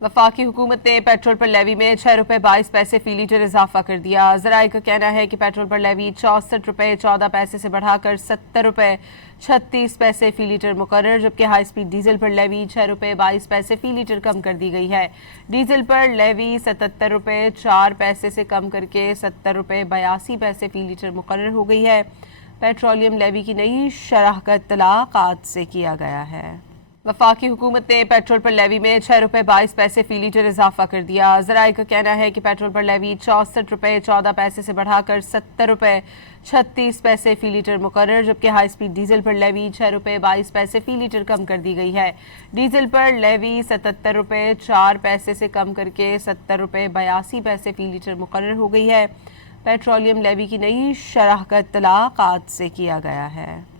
वफाकी हुकूमत ने पेट्रोल पर लेवी में 6 रुपये 22 पैसे फी लीटर इजाफा कर दिया। ज़राए का कहना है कि पेट्रोल पर लेवी 64 रुपये 14 पैसे से बढ़ाकर 70 रुपये 36 पैसे फी लीटर मुकर्रर, जबकि हाई स्पीड डीजल पर लेवी 6 रुपये 22 पैसे फी लीटर कम कर दी गई है। डीजल पर लेवी 77 रुपये 4 पैसे से कम करके 70 रुपये 82 पैसे फी लीटर मुकर्रर हो गई है। पेट्रोलियम लेवी की नई शरह का इत्तलाक आज से किया गया है। वफाकी हुकूमत ने पेट्रोल पर लेवी में 6 रुपये 22 पैसे फी लीटर इजाफा कर दिया। ज़राए का कहना है कि पेट्रोल पर लेवी 64 रुपये 14 पैसे से बढ़ाकर 70 रुपये 36 पैसे फी लीटर मुकर्रर, जबकि हाई स्पीड डीजल पर लेवी 6 रुपये 22 पैसे फी लीटर कम कर दी गई है। डीजल पर लेवी 77 रुपये 4 पैसे से कम करके 70 रुपये 82 पैसे फी लीटर मुकर्रर हो गई है। पेट्रोलियम लेवी की नई शरह का इत्तलाक आज से किया गया है।